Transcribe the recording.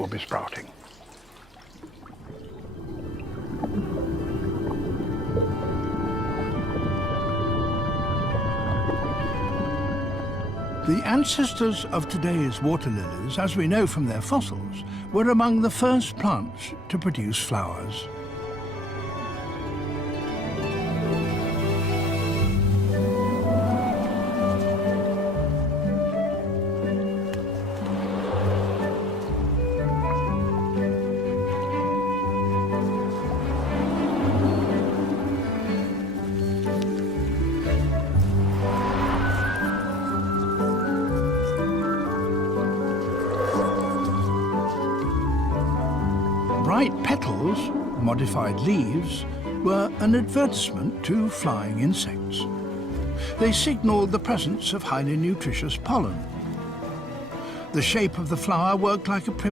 will be sprouting. The ancestors of today's water lilies, as we know from their fossils, were among the first plants to produce flowers. Bright petals, modified leaves, were an advertisement to flying insects. They signalled the presence of highly nutritious pollen. The shape of the flower worked like a